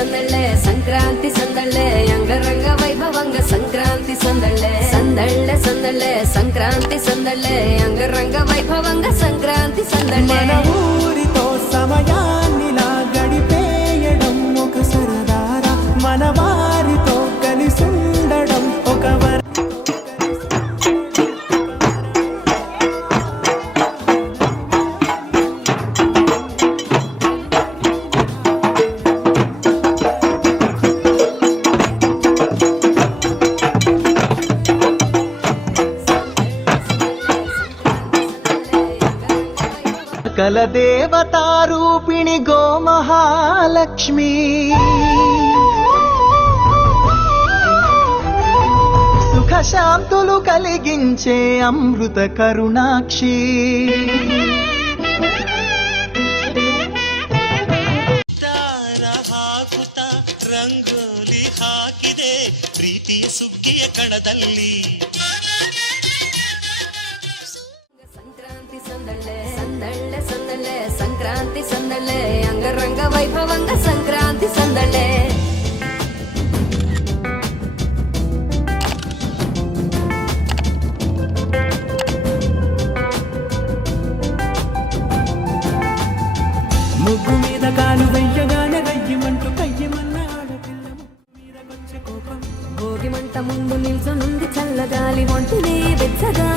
సందళ్ళే సంక్రాంతి సందళ్ళే అంగరంగ వైభవంగ సంక్రాంతి సందళ్ళే సందళ్ళే సందళ్ళే సంక్రాంతి సందళ్ళే అంగరంగ వైభవంగ సంక్రాంతి సందళ్ళే ఊరితో సమయాన్నిలా గడిపేయడం ఒక సరదారా మన వారితో కలిసుండడం ఒక కల దేవతారూపిణి గోమహాలక్ష్మి సుఖ శాంతులు కలిగించే అమృత కరుణాక్షి ರಂಗೋಲಿ ಹಾಕಿದೆ ಪ್ರೀತಿಯ ಸುಗ್ಗಿಯ ಕಣದಲ್ಲಿ సందళ్ళే సందళ్ళే సంక్రాంతి సందళ్ళే అంగరంగ వైభవంగ సంక్రాంతి సందళ్ళే ముగ్గు మీద కాలు వెయ్యగానే రయ్యమంటూ కయ్యమన్న ఆడపిల్ల మీద కొంచెం కోపం భోగి మంట ముందు నిల్చొనుంది చల్లగాలి ఒంటినే వెచ్చగా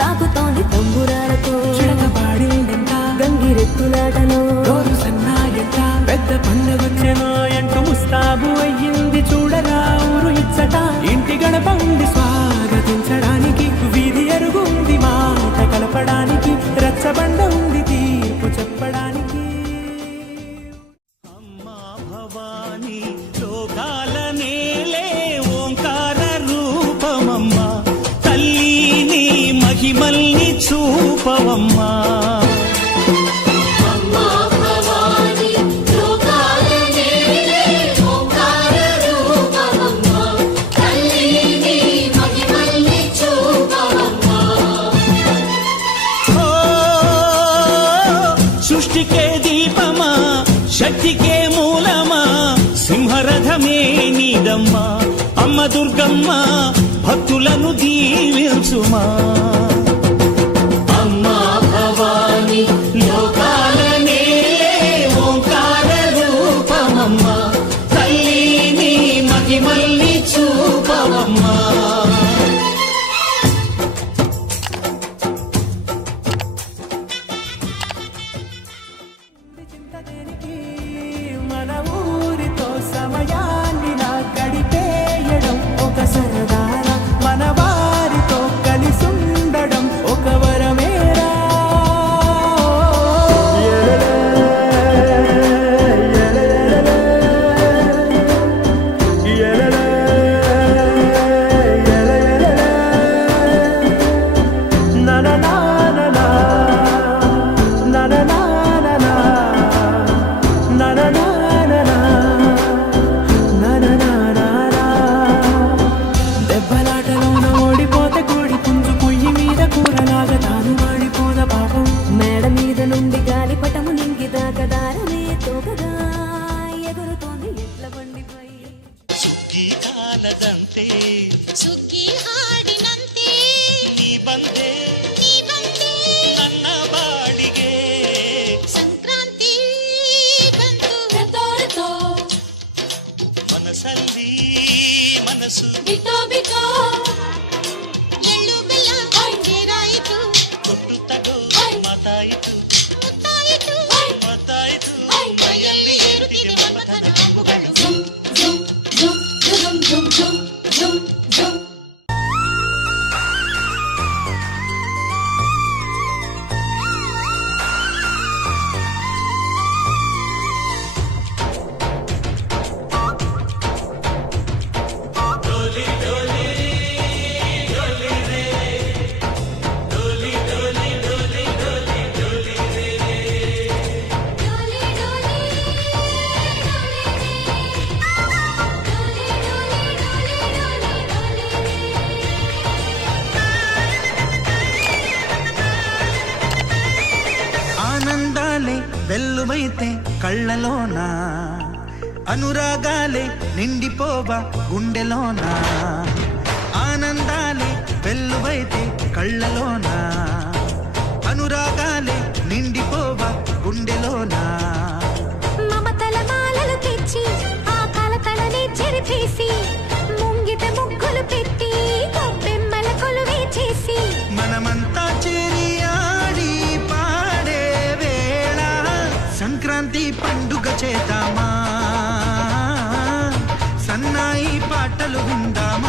తాకుతోంది తంబురాలతో చిడకపాడిందంట గంగిరెత్తులాటలో రోజు సన్నాయంట పెద్ద పండగొచ్చెనో అంటూ ముస్తాబు అయ్యింది చూడరా ఊరు ఇచ్చట ఇంటి గడప ఉంది స్వాగతించడానికి వీధి ఎరుగుంది మాట కలపడానికి రచ్చబండ ఉంది తీర్పు చెప్పడానికి అమ్మా భవానీ లోకాల నేలే ఓంకార రూపమమ్మా తల్లిని మహిమల్ని చూపవమ్మా సృష్టికే దీపమా శక్తికే మూలమా సింహరథమే నీదమ్మా అమ్మ దుర్గమ్మ భక్తులను దీవించుమా అమ్మా భవాని లోకాల నేలే ఓంకార రూపమమ్మా తల్లిని మహిమల్ని చూపవమ్మా మన ఊరితో సమయాన్నిలా గడిపేయడం ఒక సరదారా మన వారితో కలిసుండడం ఒక వరమేరా దెబ్బలాటలోన ఓడిపోతే కోడి పుంజు పొయ్యి మీద కూరలాగా తాను వాడిపోద పాపం మేడ మీద నుండి గాలిపటము నింగిదాకా దారనే తోకగా ఎగురుతోంది ఎట్ల బండిపై సుగ్గి కాలదంతే ಸುಗ್ಗಿ ಹಾಡಿನಂತೆ ನೀ ಬಂದೆ ನನ್ನ ಬಾಡಿಗೆ ಸಂಕ್ರಾಂತಿ ಬಂತು ಮನಸ್ಸಲ್ಲಿ ಮನಸ್ಸು ಬಿಟೋ ಬಿಟೋ ಎಳ್ಳು ಬೆಲ್ಲ ತೇರಾಯಿತು ಕೊಟ್ಟು ತಗೋ ಮಾತಾಯಿತು ಮುತ್ತಾಯಿತು ಮತ್ತಾಯಿತು ಮೈಯಲ್ಲಿ ಏರುತ್ತಿದೆ ಮನ್ಮಥನ ಕೊಂಬುಗಳು ಝುಮ್ ಝುಮ್ ಝುಮ್ ಝುಮ್ ಝುಮ್ ಝುಮ್ ಝುಮ್ ಝುಮ್ ఆనందాలే వెల్లువైతే కళ్ళలోన అనురాగాలే నిండిపోవా గుండెలోనా, ఆనందాలే వెల్లువైతే కళ్ళలోనా, అనురాగాలే నిండిపోవా గుండెలోనా. మమతల మాలలు తెచ్చి ఆ కలతలని చెరిపేసి ముంగిట ముగ్గులు పెట్టి గొబ్బెమ్మల కొలువే చేసి మనమంతా చేరి ఆడి పాడే వేళ సంక్రాంతి పండుగ చేద్దామా, సన్నాయి పాటలు విందామా.